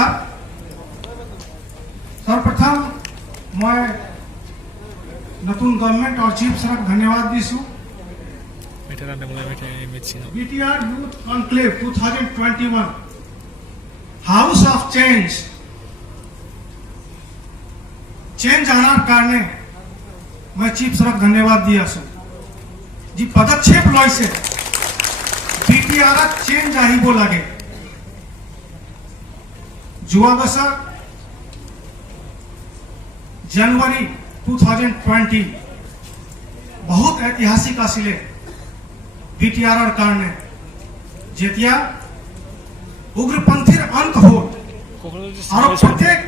नमस्कार। सर्वप्रथम मैं नतून गवर्नमेंट और चीफ सरक धन्यवाद दीसु। BTR youth conclave 2021 house of change आनार कारणे मैं चीफ सरक धन्यवाद दिया सु जी पदक्षेप लयसे बीटीआर चेंज आहिबो लागे। जुआ बसर जनवरी 2020 बहुत ऐतिहासिक आसिले बीटीआर कारणे जेतिया उग्रपंथीर अंत हो और प्रत्येक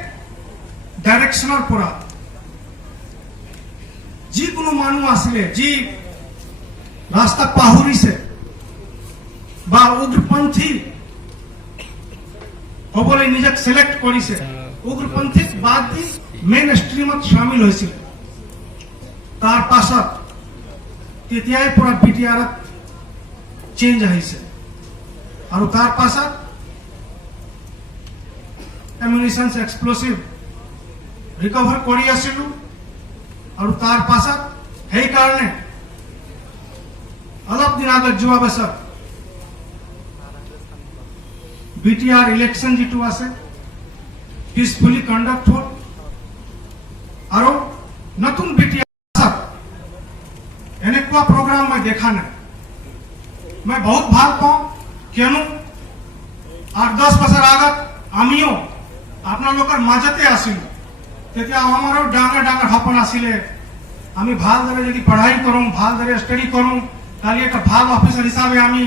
डायरेक्शनर पुरा जी कोनो मानु आसिले जी रास्ता पाहुरी से बा उग्रपंथी बोले निजक सिलेक्ट करी से उग्रपंथी बाद भी मेन स्ट्रीमत शामिल होइছিল तार पाছত तेतियाय पुरा बीटीआर चेंज आइছে और तार पाছত एम्युनिशंस एक्सप्लोसिव रिकवर करी आसिलु और तार पाছত हेई कारणे अलग दिन आगे जुआ बसर बीटीआर इलेक्शन जीतु आसे पीसफुली कंडक्ट हो और नतून बीटीआर एने को प्रोग्राम में देखा नहीं मैं बहुत भाग पाऊं क्यों 8-10 बছর আগত आमियो अपना लोकर माजते आसिलु तेतिया हमारो डांगर डांगर हपन आसिले आमी ভাল ধরে যদি पढ़ाई करूं ভাল ধরে स्टडी करूं ताली एक ভাল ऑफिसर हिसाबे आमी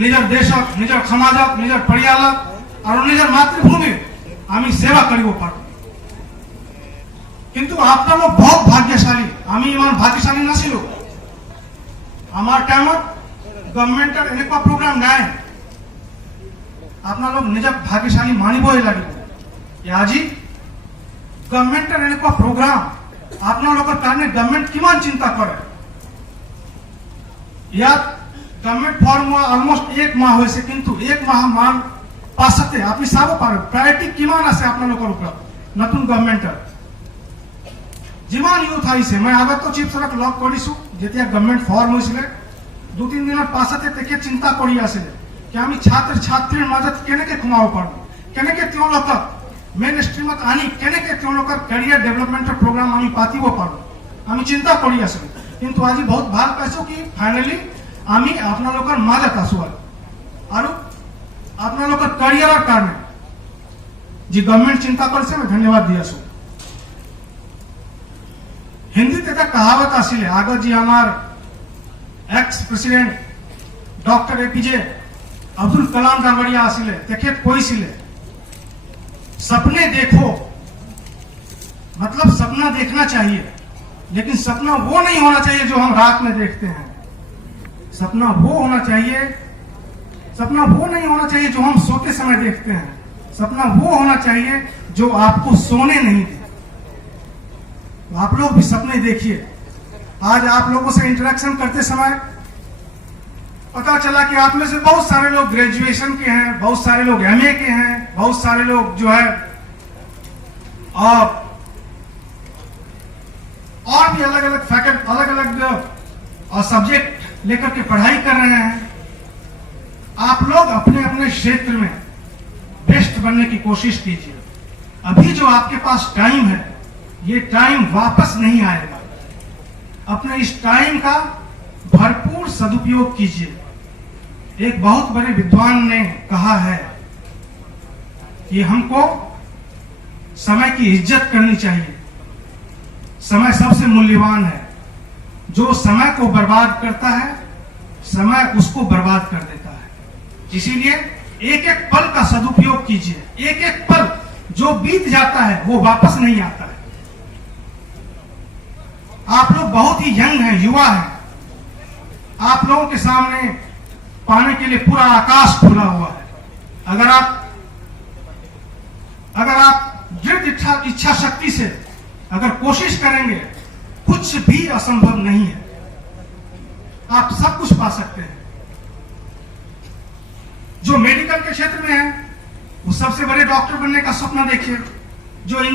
निजर देशक निजर समाजक निजर परियालक और निजर मातृभूमि आमी सेवा करिबो पारो किंतु आपना लोग बहुत भाग्यशाली आमी इमान भाग्यशाली नासिलो आमार टाइमत गवर्नमेंटर एनेका प्रोग्राम नाय आपना लोग निजक भाग्यशाली मानिबोय लागिबो याजी गवर्नमेंटर एनेका प्रोग्राम आपना लोकर कारणे गवर्नमेंट किमान चिंता करे या गवर्नमेंट फॉर्म अलमोस्ट 1 माह होइसे किंतु 1 माह मान पासते आपनि साबो पारो प्रायोरिटी किमान आसे आपना लोकर ऊपर नतून गवर्नमेंटर जीवन यूथ आइसे मैं आगत तो चीफ सरक लॉक करिसु जेतिया गवर्नमेंट फॉर्म होइसिले 2-3 दिन पासते तेके चिंता करि आसिले कि आमी छात्र छात्रीर मदद केनेके कमाओ पारबो केनेके त्यो लोक मेन स्ट्रीमत आनी केनेके त्यो लोकर करियर डेवलपमेंट प्रोग्राम आमी पातिबो पारबो आमी चिंता करि आसिले किंतु आज बहुत भाग पाइसु कि फाइनली आमी आपना लोकर मदद आसु और आपना लोकर करियर कारणे जी गवर्नमेंट चिंता करছে मैं धन्यवाद दियासु। हिंदी तेता कहावत आसिले आगे जी हमार ex president doctor APJ Abdul Kalam डांगरिया आसिले तेखेत कइसिले सपने देखो मतलब सपना देखना चाहिए लेकिन सपना वो नहीं होना चाहिए जो हम रात में देखते हैं सपना वो होना चाहिए सपना वो नहीं होना चाहिए जो हम सोते समय देखते हैं सपना वो होना चाहिए जो आपको सोने नहीं दे। आप लोग भी सपने देखिए। आज आप लोगों से इंटरेक्शन करते समय पता चला कि आप में से बहुत सारे लोग ग्रेजुएशन के हैं बहुत सारे लोग एमए के हैं बहुत सारे लोग जो है और भी अलग अलग फैकल्टी अलग अलग सब्जेक्ट लेकर के पढ़ाई कर रहे हैं। आप लोग अपने अपने क्षेत्र में बेस्ट बनने की कोशिश कीजिए। अभी जो आपके पास टाइम है ये टाइम वापस नहीं आएगा। अपने इस टाइम का भरपूर सदुपयोग कीजिए। एक बहुत बड़े विद्वान ने कहा है कि हमको समय की इज्जत करनी चाहिए। समय सबसे मूल्यवान है। जो समय को बर्बाद करता है समय उसको बर्बाद कर देता है। इसीलिए एक एक पल का सदुपयोग कीजिए। एक एक पल जो बीत जाता है वो वापस नहीं आता है। आप लोग बहुत ही यंग हैं युवा हैं। आप लोगों के सामने पाने के लिए पूरा आकाश खुला हुआ है। अगर आप दृढ़ इच्छा शक्ति से अगर कोशिश करेंगे कुछ भी असंभव नहीं है। आप सब कुछ पा सकते हैं। जो मेडिकल के क्षेत्र में है वो सबसे बड़े डॉक्टर बनने का सपना देखिए जो